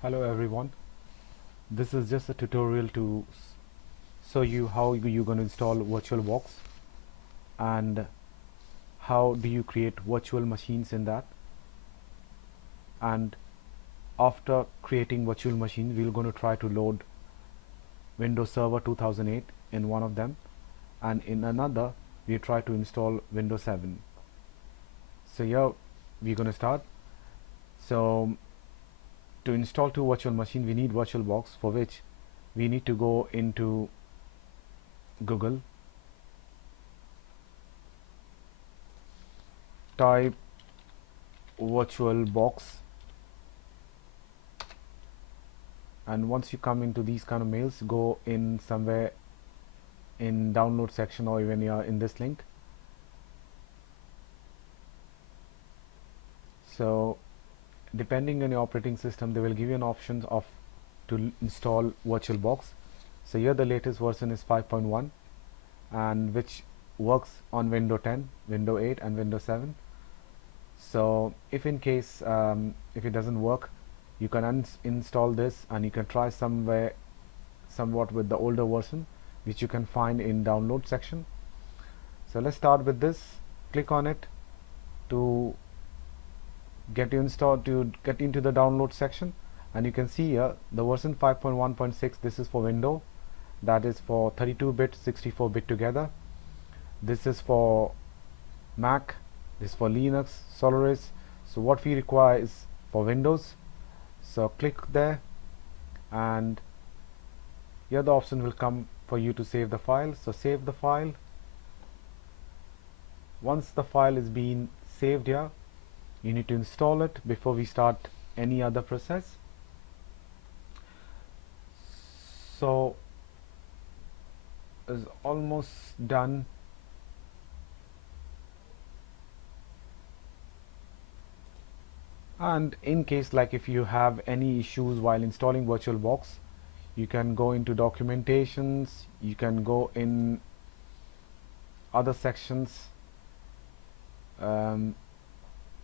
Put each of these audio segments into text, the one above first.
Hello everyone, this is just a tutorial to show you how you're going to install VirtualBox and how do you create virtual machines in that. And after creating virtual machines, we're going to try to load Windows Server 2008 in one of them, and in another we try to install Windows 7. So here we're going to start. So to install two virtual machines we need VirtualBox, for which we need to go into Google, type VirtualBox, and once you come into these kind of mails, go in somewhere in download section or even here in this link. So depending on your operating system, they will give you an option of to install VirtualBox. So here the latest version is 5.1, and which works on Windows 10, Windows 8 and Windows 7. So if in case if it doesn't work, you can uninstall this and you can try somewhat with the older version, which you can find in download section. So let's start with this. Click on it to get you installed, to get into the download section, and you can see here the version 5.1.6. this is for Windows, that is for 32-bit 64-bit together. This is for Mac, this is for Linux, Solaris. So what we require is for Windows. So click there, and here the option will come for you to save the file. So save the file. Once the file is being saved here, you need to install it before we start any other process. So is almost done. And in case like if you have any issues while installing VirtualBox, you can go into documentations, you can go in other sections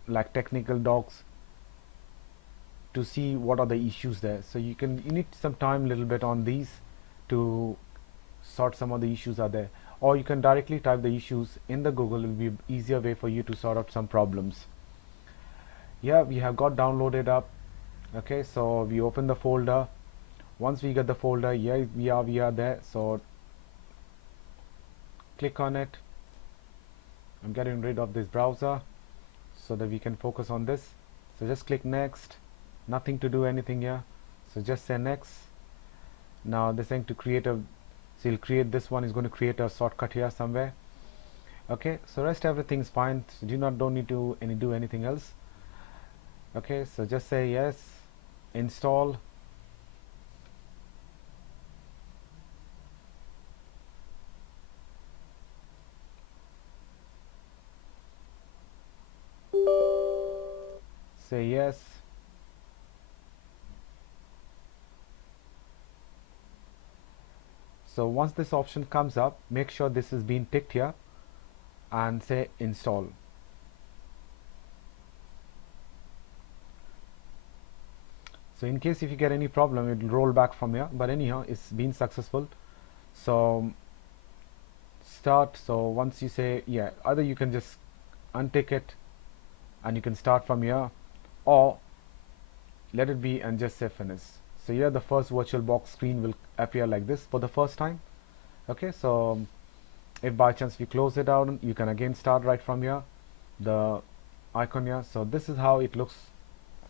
like technical docs to see what are the issues there. So you need some time little bit on these to sort some of the issues are there, or you can directly type the issues in the Google. It will be an easier way for you to sort out some problems. Yeah, we have got downloaded up. Okay, so we open the folder. Once we get the folder, yeah, we are there. So click on it. I'm getting rid of this browser so that we can focus on this. So just click next. Nothing to do anything here, so just say next. Now they're saying to create a, so you'll create this one, is going to create a shortcut here somewhere. Okay, so rest everything is fine, so don't need to do anything else. Okay, so just say yes, install. Say yes. So once this option comes up, make sure this is being ticked here and say install. So in case if you get any problem, it will roll back from here, but anyhow it's been successful. So start. So once you say yeah, either you can just untick it and you can start from here, or let it be and just say finish. So here the first VirtualBox screen will appear like this for the first time. Okay, so if by chance we close it out, you can again start right from here, the icon here. So this is how it looks.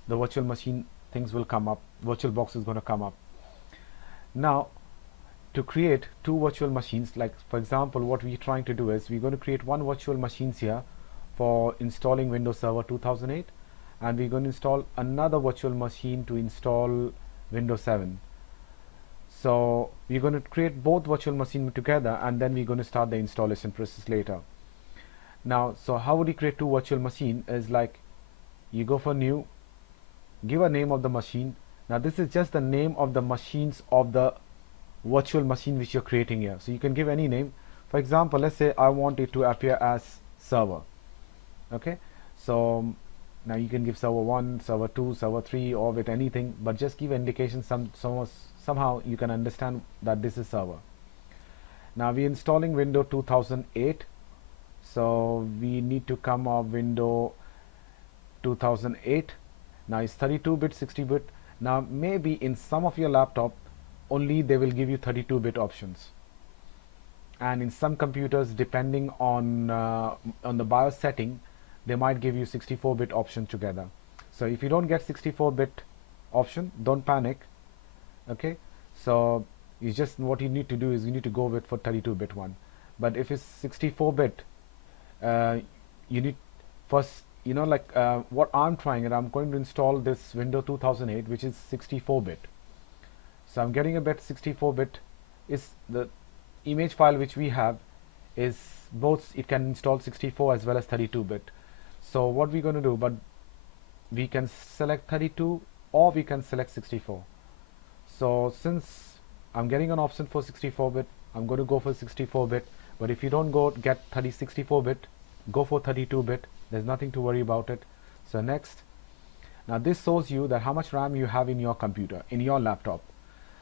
The virtual machine things will come up. VirtualBox is going to come up. Now to create two virtual machines, like for example what we're trying to do is we're going to create one virtual machines here for installing Windows Server 2008, and we're going to install another virtual machine to install Windows 7. So we're going to create both virtual machines together, and then we're going to start the installation process later. Now, so how would you create two virtual machines? Is like you go for new, give a name of the machine. Now this is just the name of the machines of the virtual machine which you're creating here. So you can give any name. For example, let's say I want it to appear as server. Okay, so Now you can give server 1, server 2, server 3, or with anything, but just give indication somehow you can understand that this is server. Now we're installing Windows 2008, so we need to come up Windows 2008. Now it's 32-bit, 60-bit. Now maybe in some of your laptop only they will give you 32-bit options, and in some computers, depending on the BIOS setting, they might give you 64-bit option together. So if you don't get 64-bit option, don't panic. Okay, so it's just what you need to do is you need to go with for 32-bit one. But if it's 64-bit, you need first, like what I'm trying, and I'm going to install this Windows 2008, which is 64-bit. So I'm getting a bit 64-bit. Is the image file which we have is both, it can install 64 as well as 32-bit. So what we're going to do, but we can select 32 or we can select 64. So since I'm getting an option for 64-bit, I'm going to go for 64-bit. But if you don't get 64-bit, go for 32-bit. There's nothing to worry about it. So next. Now this shows you that how much RAM you have in your computer, in your laptop.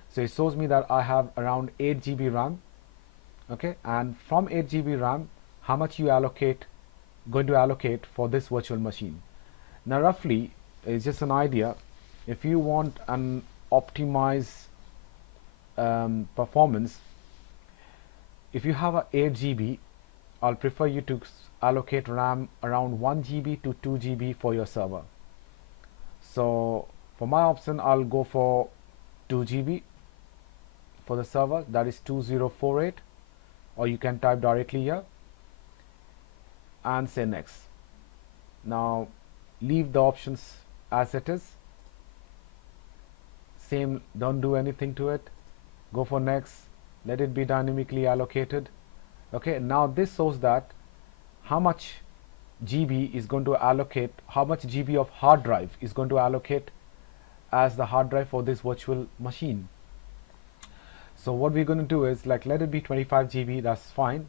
So it shows me that I have around 8 GB RAM. Okay, and from 8 GB RAM, how much you going to allocate for this virtual machine. Now roughly, it's just an idea. If you want an optimized performance, if you have a 8 GB, I'll prefer you to allocate RAM around 1 GB to 2 GB for your server. So for my option, I'll go for 2 GB for the server, that is 2048, or you can type directly here and say next. Now leave the options as it is. Same, don't do anything to it. Go for next. Let it be dynamically allocated. Okay, now this shows that how much GB is going to allocate, how much GB of hard drive is going to allocate as the hard drive for this virtual machine. So what we're going to do is, like, let it be 25 GB, that's fine.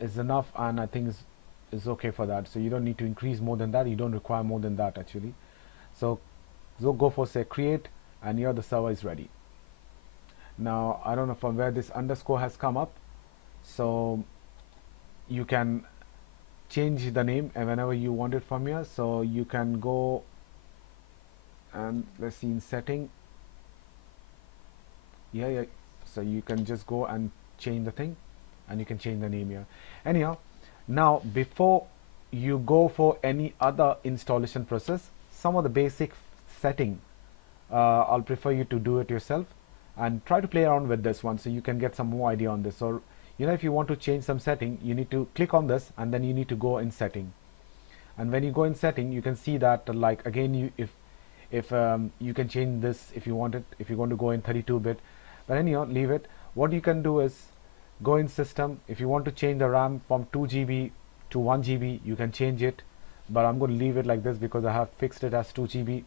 Is enough, and I think is okay for that. So you don't need to increase more than that. You don't require more than that actually. So go for say create, and here the server is ready. Now I don't know from where this underscore has come up, so you can change the name and whenever you want it from here. So you can go and let's see in setting. Yeah, so you can just go and change the thing, and you can change the name here. Anyhow, now before you go for any other installation process, some of the basic setting, I'll prefer you to do it yourself and try to play around with this one so you can get some more idea on this. So if you want to change some setting, you need to click on this and then you need to go in setting. And when you go in setting, you can see that like again, if you can change this if you want it, if you want to go in 32-bit. But anyhow, leave it. What you can do is go in system. If you want to change the RAM from 2 GB to 1 GB, you can change it, but I'm going to leave it like this because I have fixed it as 2 GB.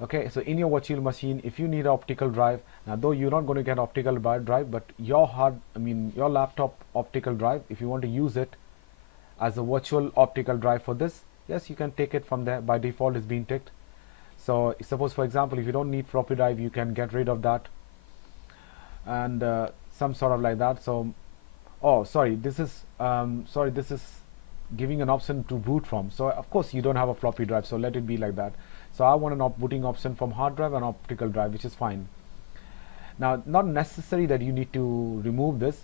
Okay, so in your virtual machine, if you need an optical drive, now though you're not going to get optical drive, but your your laptop optical drive, if you want to use it as a virtual optical drive for this, yes, you can take it from there. By default it's been ticked. So suppose for example, if you don't need floppy drive, you can get rid of that and some sort of like that. So this is giving an option to boot from. So of course you don't have a floppy drive, so let it be like that. So I want an booting option from hard drive and optical drive, which is fine. Now not necessary that you need to remove this,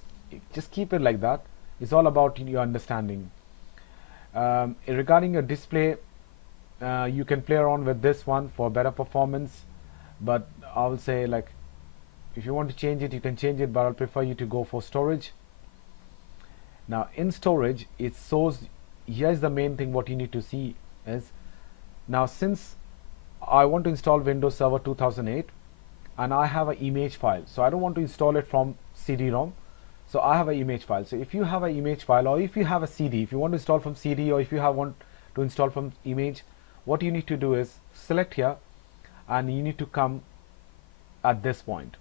just keep it like that. It's all about your understanding. Regarding your display, you can play around with this one for better performance, but I will say, like, if you want to change it, you can change it, but I'll prefer you to go for storage. Now in storage, it shows, here's the main thing what you need to see is, now since I want to install Windows Server 2008 and I have an image file, so I don't want to install it from CD-ROM, so I have an image file. So if you have an image file, or if you have a CD, if you want to install from CD, or if you want to install from image, what you need to do is select here and you need to come at this point.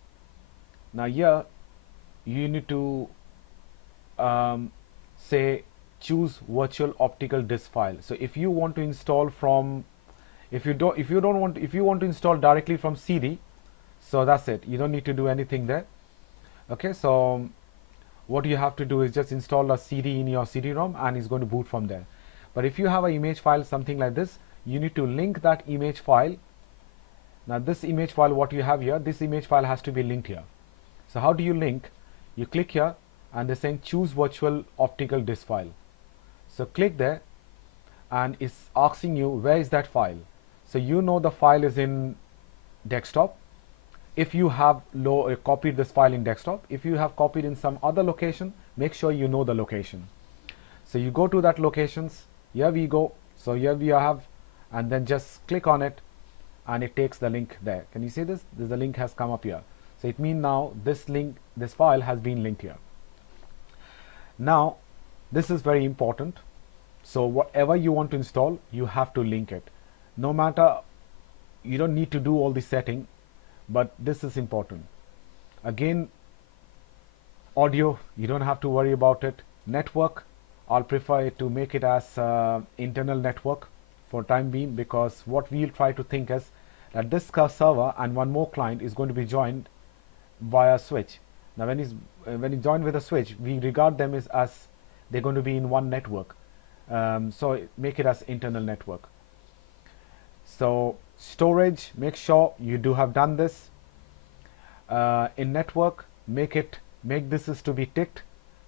Now here you need to say choose virtual optical disk file. So if you want to install from, if you want to install directly from CD, so that's it, you don't need to do anything there. Okay, so what you have to do is just install a CD in your CD-ROM and it's going to boot from there. But if you have an image file, something like this, you need to link that image file. Now this image file, what you have here, this image file has to be linked here. So how do you link? You click here and they're saying choose virtual optical disk file. So click there and it's asking you where is that file. So you know the file is in desktop. If you have copied this file in desktop, if you have copied in some other location, make sure you know the location. So you go to that locations, here we go, so here we have, and then just click on it and it takes the link there. Can you see this? The link has come up here. So it means now this link, this file has been linked here. Now this is very important. So whatever you want to install, you have to link it. No matter, you don't need to do all the setting, but this is important. Again, audio, you don't have to worry about it. Network, I'll prefer it to make it as internal network for time being, because what we'll try to think is that this server and one more client is going to be joined via switch. Now when he's joined with a switch, we regard them as they're going to be in one network. So make it as internal network. So storage, make sure you do have done this. In network, make this is to be ticked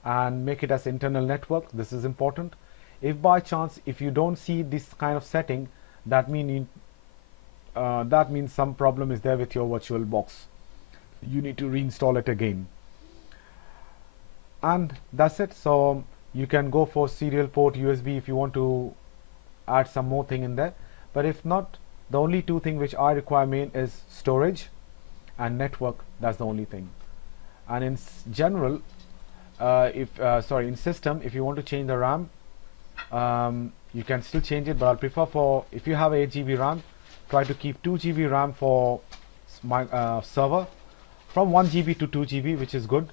and make it as internal network. This is important. If by chance if you don't see this kind of setting, that means some problem is there with your virtual box. You need to reinstall it again. And that's it. So you can go for serial port USB if you want to add some more thing in there. But if not, the only two things which I require main is storage and network. That's the only thing. And in general, in system, if you want to change the RAM, you can still change it, but I'll prefer for, if you have 8 GB RAM, try to keep 2 GB RAM for my server, from 1 GB to 2 GB, which is good,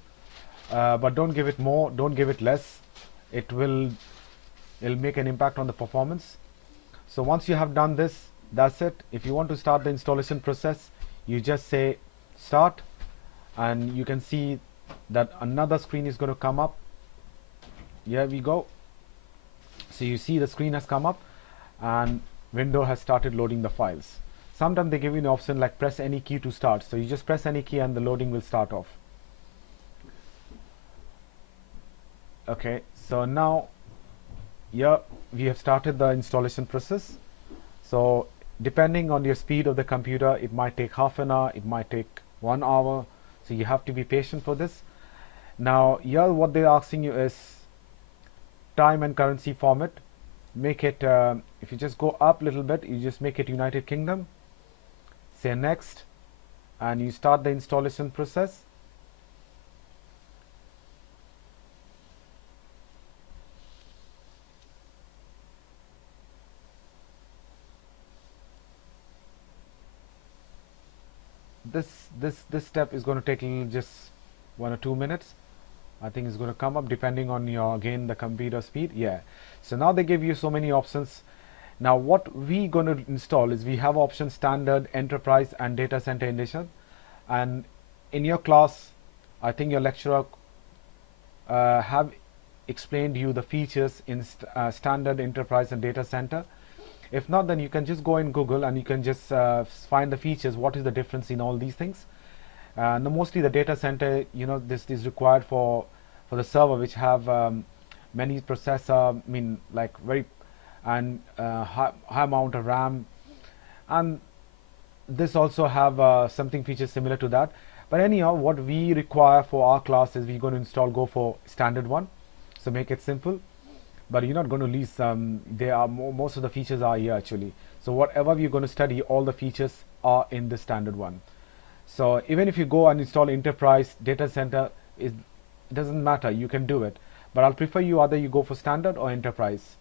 but don't give it more, don't give it less. It'll make an impact on the performance. So once you have done this, that's it. If you want to start the installation process, you just say start, and you can see that another screen is going to come up. Here we go. So you see the screen has come up and Windows has started loading the files. Sometimes they give you an option like press any key to start. So you just press any key and the loading will start off. Okay, so now here we have started the installation process. So depending on your speed of the computer, it might take half an hour, it might take 1 hour. So you have to be patient for this. Now here what they're asking you is time and currency format. Make it, if you just go up a little bit, you just make it United Kingdom. Say next, and you start the installation process. This step is going to take just 1 or 2 minutes. I think it's going to come up depending on your, again, the computer speed. Yeah, so now they give you so many options. Now what we going to install is, we have options standard, enterprise and data center edition. And in your class, I think your lecturer have explained you the features in standard, enterprise and data center. If not, then you can just go in Google and you can just find the features, what is the difference in all these things. Mostly the data center, you know, this is required for the server, which have many processor, I mean like very and high amount of RAM, and this also have something features similar to that. But anyhow, what we require for our class is we're going to go for standard one. So make it simple, but you're not going to leave some. There are most of the features are here actually. So whatever we're going to study, all the features are in the standard one. So even if you go and install enterprise, data center, it doesn't matter, you can do it. But I'll prefer you either you go for standard or enterprise.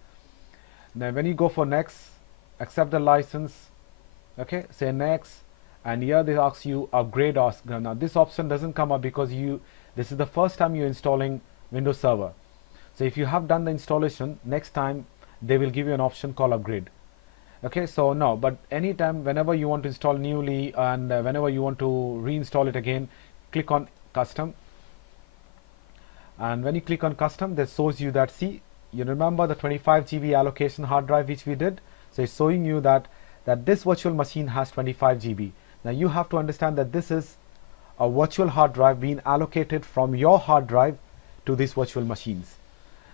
Then when you go for next, accept the license, okay, say next, and here they ask you upgrade or now this option doesn't come up because this is the first time you're installing Windows Server. So if you have done the installation, next time they will give you an option called upgrade. Okay, so no, but anytime whenever you want to install newly and whenever you want to reinstall it again, click on custom, and when you click on custom, that shows you that, see, you remember the 25 GB allocation hard drive which we did. So it's showing you that this virtual machine has 25 GB. Now you have to understand that this is a virtual hard drive being allocated from your hard drive to these virtual machines.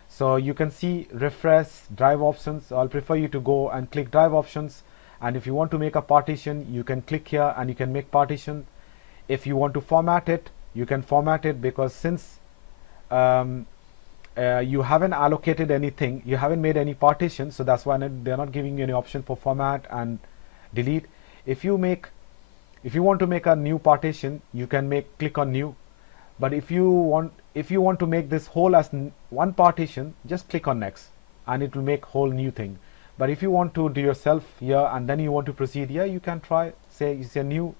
So you can see refresh drive options. So I'll prefer you to go and click drive options, and if you want to make a partition, you can click here and you can make partition. If you want to format it, you can format it, because since you haven't allocated anything, you haven't made any partition, so that's why they're not giving you any option for format and delete. If you want to make a new partition, you can click on new. But if you want to make this whole as one partition, just click on next and it will make whole new thing. But if you want to do yourself here and then you want to proceed here, you can try, say you say new,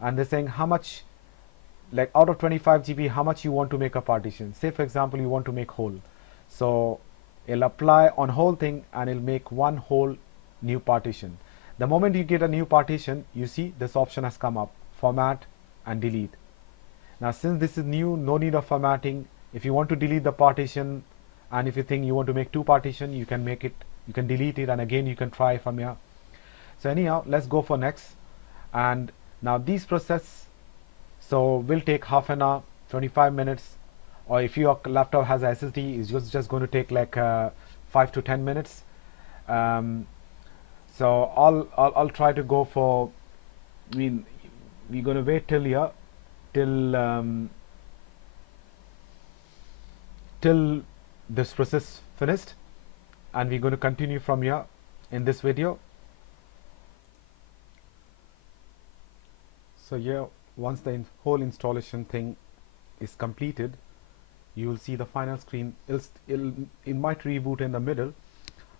and they're saying how much, like out of 25 GB, how much you want to make a partition. Say for example you want to make whole, so it'll apply on whole thing and it'll make one whole new partition. The moment you get a new partition, you see this option has come up, format and delete. Now since this is new, no need of formatting. If you want to delete the partition, and if you think you want to make two partition, you can make it, you can delete it, and again you can try from here. So anyhow, let's go for next. And now these process so will take half an hour, 25 minutes, or if your laptop has a SSD, it's just going to take like 5 to 10 minutes. So I'll try to go for, I mean, we're going to wait till here, till this process finished, and we're going to continue from here in this video. So here, once the whole installation thing is completed, you will see the final screen. It might reboot in the middle,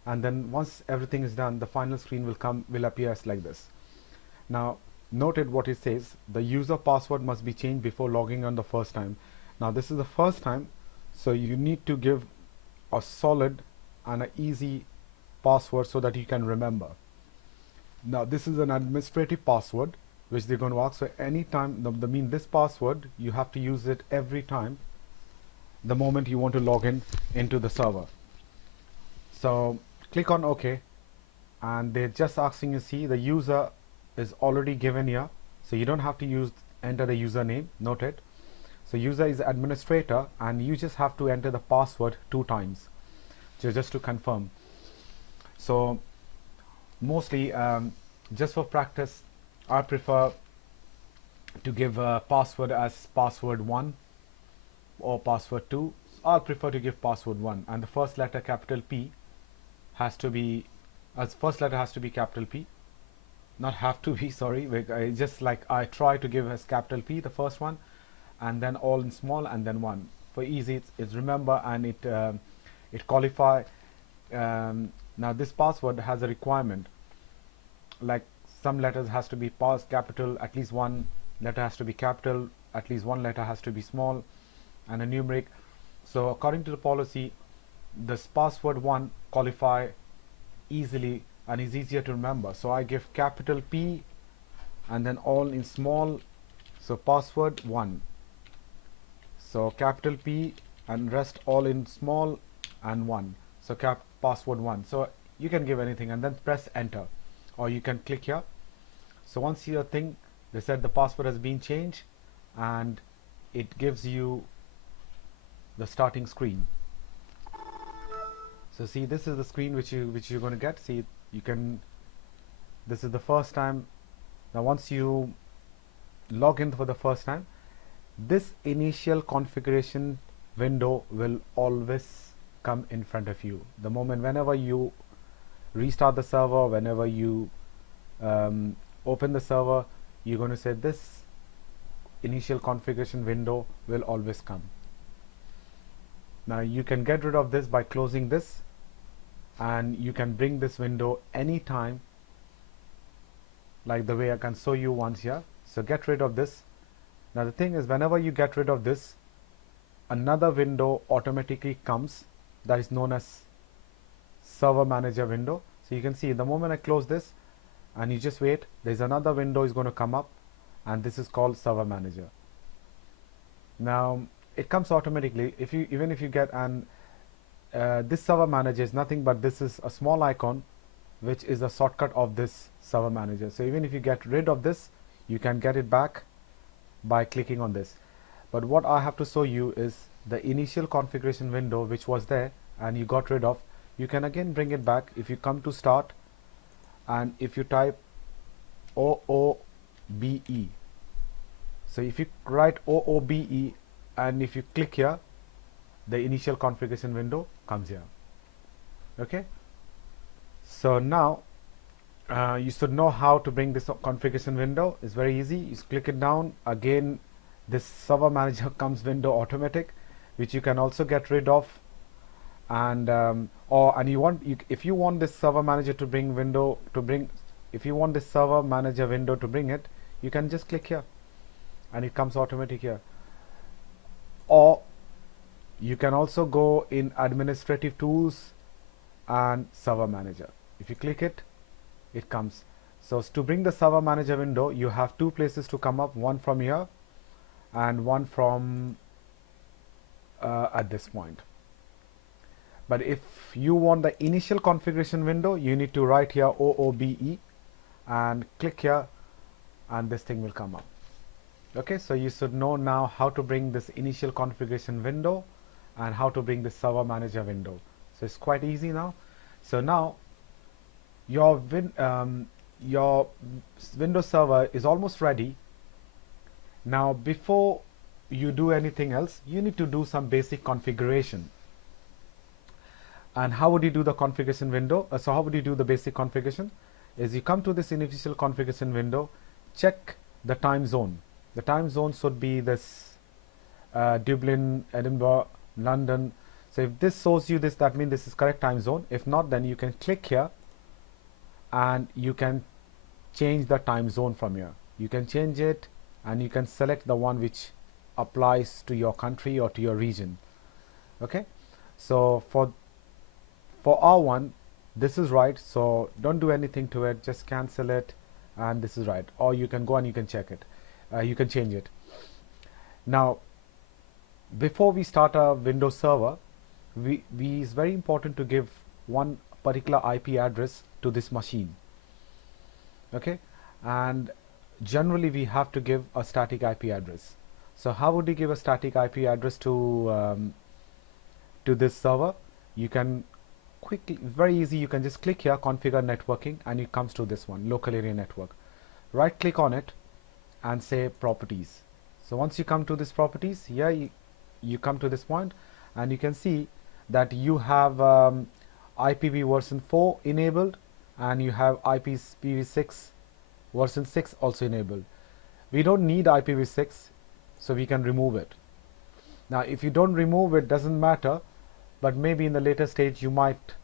and then once everything is done, the final screen will appear as like this. Now noted what it says, the user password must be changed before logging on the first time. Now this is the first time, so you need to give a solid and an easy password so that you can remember. Now this is an administrative password which they're going to ask. So anytime, this password, you have to use it every time the moment you want to log in into the server. So click on OK, and they're just asking you, see, the user is already given here, so you don't have to enter the username. Note it. So user is administrator, and you just have to enter the password 2 times just to confirm. So mostly just for practice, I prefer to give a password as password 1 or password 2. I'll prefer to give password 1, and the first letter capital P has to be, first letter has to be capital P. Not have to be, sorry, just like I try to give as capital P the first one, and then all in small, and then 1. For easy, it's remember, and it qualify. Now this password has a requirement, like some letters has to be capital, at least one letter has to be capital, at least one letter has to be small, and a numeric. So according to the policy, this password 1 qualify easily and is easier to remember. So I give capital P and then all in small, so password 1. So capital P and rest all in small and 1. So password 1. So you can give anything and then press enter, or you can click here. So once your thing, they said the password has been changed, and it gives you the starting screen. So see, this is the screen which you're going to get. See, you can, this is the first time. Now once you log in for the first time, this initial configuration window will always come in front of you. The moment, whenever you restart the server, whenever you open the server, you're going to say this initial configuration window will always come. Now you can get rid of this by closing this, and you can bring this window anytime, like the way I can show you once here. So get rid of this. Now the thing is, whenever you get rid of this, another window automatically comes that is known as server manager window. So you can see the moment I close this and you just wait, there's another window is going to come up, and this is called server manager. Now it comes automatically. If you even if you get an this server manager is nothing but this is a small icon which is a shortcut of this server manager. So even if you get rid of this, you can get it back by clicking on this. But what I have to show you is the initial configuration window which was there and you got rid of. You can again bring it back if you come to start and if you type OOBE. So if you write OOBE and if you click here, the initial configuration window comes here. Okay, so now you should know how to bring this configuration window. It's very easy. You click it down again, this server manager comes window automatic, which you can also get rid of. And if you want this server manager to bring window to bring if you want this server manager window to bring it, you can just click here and it comes automatic here. Or you can also go in administrative tools and server manager. If you click it, it comes. So to bring the server manager window, you have two places to come up, one from here and one from at this point. But if you want the initial configuration window, you need to write here OOBE and click here and this thing will come up. Okay, so you should know now how to bring this initial configuration window and how to bring the server manager window. So it's quite easy now. So now your Windows Server is almost ready. Now before you do anything else, you need to do some basic configuration. And how would you do the configuration window? So how would you do the basic configuration? Is you come to this initial configuration window, check the time zone. The time zone should be this Dublin, Edinburgh, London. So if this shows you this, that means this is correct time zone. If not, then you can click here and you can change the time zone from here. You can change it and you can select the one which applies to your country or to your region. Okay, so for our one, this is right, so don't do anything to it, just cancel it and this is right. Or you can go and you can check it, you can change it. Now before we start a Windows Server, it's very important to give one particular IP address to this machine. Okay, and generally we have to give a static IP address. So how would you give a static IP address to this server? You can quickly, very easy, you can just click here, configure networking, and it comes to this one, local area network. Right click on it and say properties. So once you come to this properties, here you come to this point and you can see that you have IPv version 4 enabled and you have IPv6 version 6 also enabled. We don't need IPv6, so we can remove it. Now if you don't remove it, doesn't matter, but maybe in the later stage you might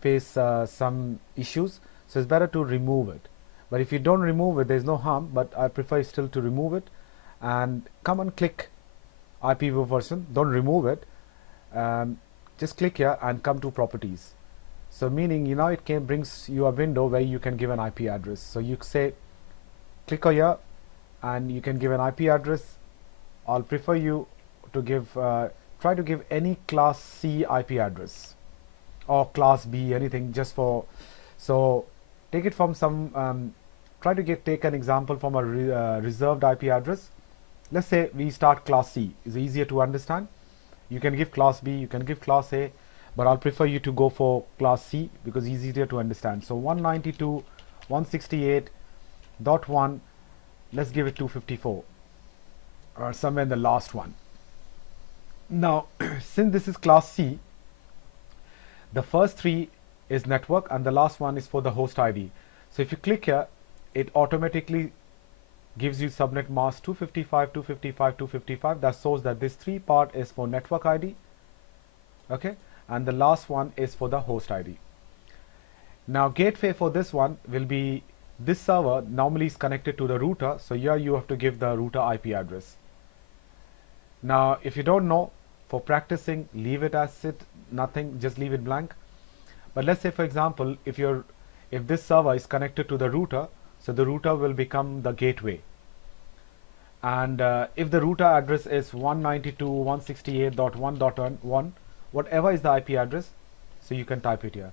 face some issues, so it's better to remove it. But if you don't remove it, there's no harm, but I prefer still to remove it. And come and click IPv version, don't remove it, just click here and come to properties. So meaning now it brings you a window where you can give an IP address. So you say click here and you can give an IP address. I'll prefer you to give try to give any class C IP address or class B, anything, just for, so take it from some try to take an example from a reserved IP address. Let's say we start class C, is easier to understand. You can give class B, you can give class A, but I'll prefer you to go for class C because it's easier to understand. So 192.168.1, let's give it 254 or somewhere in the last one. Now since this is class C, the first three is network and the last one is for the host ID. So if you click here, it automatically gives you subnet mask 255, 255, 255. That shows that this three part is for network ID, okay, and the last one is for the host ID. Now gateway for this one will be, this server normally is connected to the router, so here you have to give the router IP address. Now if you don't know, for practicing, leave it as it, nothing, just leave it blank. But let's say for example, if this server is connected to the router, so the router will become the gateway. And if the router address is 192.168.1.1, whatever is the IP address, so you can type it here.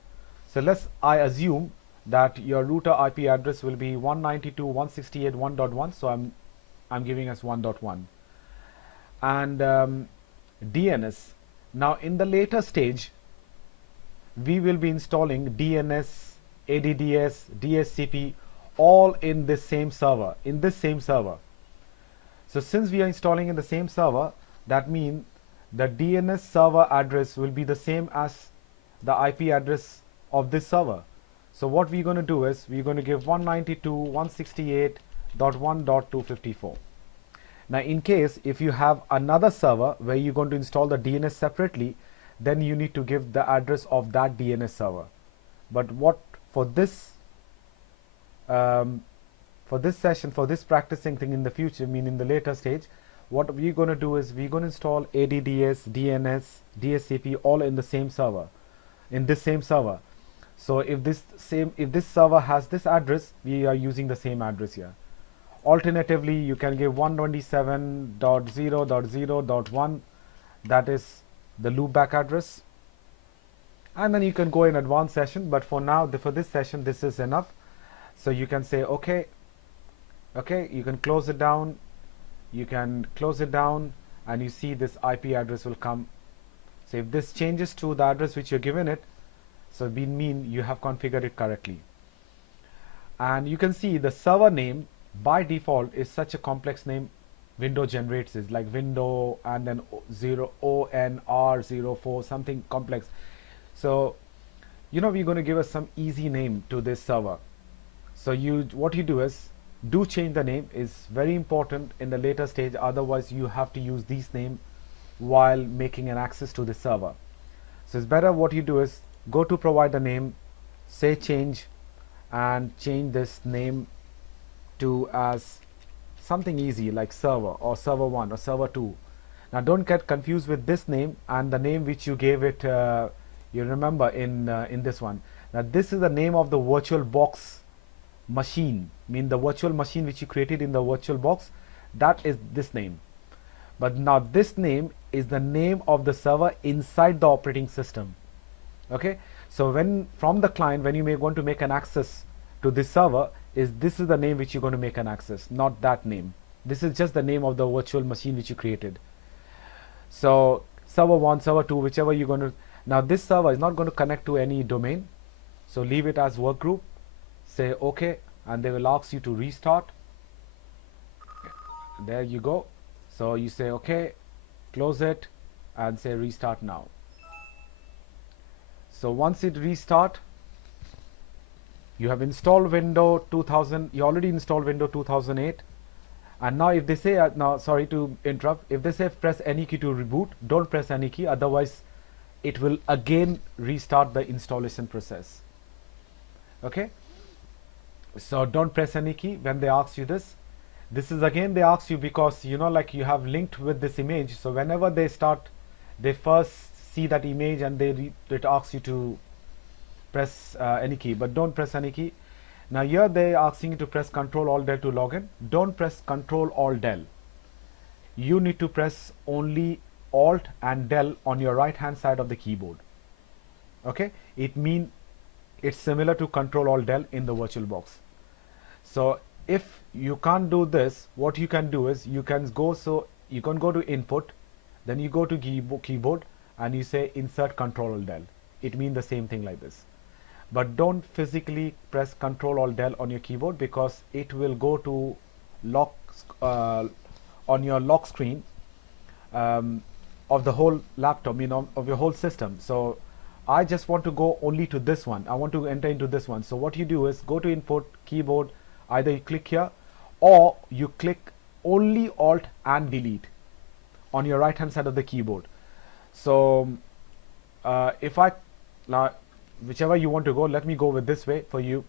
So I assume that your router IP address will be 192.168.1.1, so I'm giving us 1.1. And DNS. Now in the later stage, we will be installing DNS, ADDS, DSCP, all in this same server, So since we are installing in the same server, that means the DNS server address will be the same as the IP address of this server. So what we're going to do is we're going to give 192.168.1.254. Now in case if you have another server where you're going to install the DNS separately, then you need to give the address of that DNS server. But what for this session, for this practicing thing in the future, in the later stage, what we're going to do is we're going to install ADDS, DNS, DSCP all in the same server, So if this server has this address, we are using the same address here. Alternatively, you can give 127.0.0.1, that is the loopback address, and then you can go in advanced session, but for now, for this session, this is enough. So you can say okay, you can close it down, and you see this IP address will come. So if this changes to the address which you're given it, so it mean you have configured it correctly. And you can see the server name by default is such a complex name. Windows generates is like window and then ONR04, something complex. So we're going to give us some easy name to this server. So what you do is do change the name, is very important in the later stage, otherwise you have to use these name while making an access to the server. So it's better what you do is go to provider name, say change, and change this name to as something easy like server or server 1 or server 2. Now don't get confused with this name and the name which you gave it, you remember in this one. Now this is the name of the virtual box machine, the virtual machine which you created in the virtual box, that is this name. But now this name is the name of the server inside the operating system. Okay, so when from the client, when you may want to make an access to this server, this is the name which you're going to make an access, not that name. This is just the name of the virtual machine which you created. So server 1, server 2, whichever you're going to. Now this server is not going to connect to any domain, so leave it as work group, say okay, and they will ask you to restart. There you go. So you say okay, close it, and say restart now. So once it restart, you have installed Windows 2000, you already installed Windows 2008, and now if they say, now sorry to interrupt, if they say press any key to reboot, don't press any key, otherwise it will again restart the installation process. Okay, so don't press any key when they ask you this. This is again they ask you because like you have linked with this image, so whenever they first see that image and it asks you to press any key, but don't press any key. Now here they are asking you to press Ctrl Alt Del to log in. Don't press Ctrl Alt Del. You need to press only Alt and Del on your right hand side of the keyboard. Okay, it means it's similar to Ctrl Alt Del in the VirtualBox. So if you can't do this, what you can do is you can go to input, then you go to keyboard and you say insert Ctrl Alt Del. It means the same thing like this. But don't physically press Ctrl Alt Del on your keyboard, because it will go to lock on your lock screen of the whole laptop, of your whole system. So I just want to go only to this one. I want to enter into this one. So what you do is go to input, keyboard, either you click here or you click only Alt and Delete on your right hand side of the keyboard. So now whichever you want to go, let me go with this way for you.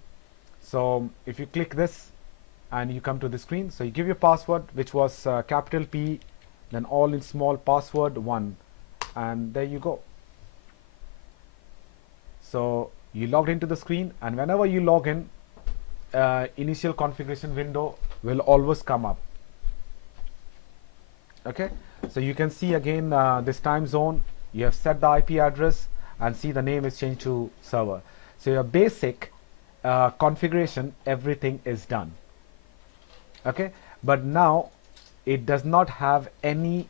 So if you click this and you come to the screen, so you give your password, which was capital P then all in small, password 1, and there you go. So you logged into the screen, and whenever you log in, initial configuration window will always come up. Okay, so you can see again this time zone, you have set the IP address, and see the name is changed to server. So your basic configuration, everything is done. Okay, but now it does not have any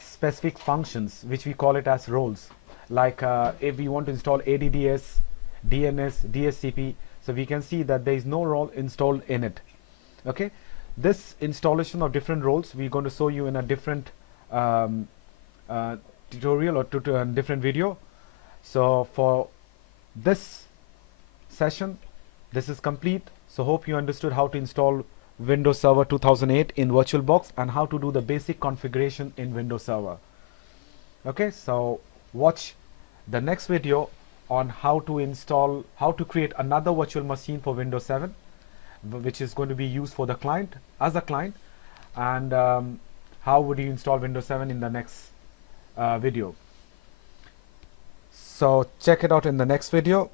specific functions, which we call it as roles, like if we want to install ADDS, DNS, DSCP, so we can see that there is no role installed in it. Okay, this installation of different roles we're going to show you in a different tutorial or different video. So for this session, this is complete. So hope you understood how to install Windows Server 2008 in VirtualBox and how to do the basic configuration in Windows Server. Okay, so watch the next video on how to create another virtual machine for Windows 7, which is going to be used for the client, as a client, and how would you install Windows 7 in the next video. So check it out in the next video,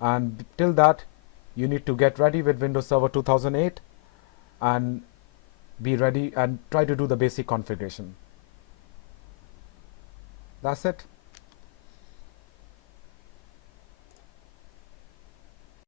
and till that you need to get ready with Windows Server 2008 and be ready and try to do the basic configuration. That's it.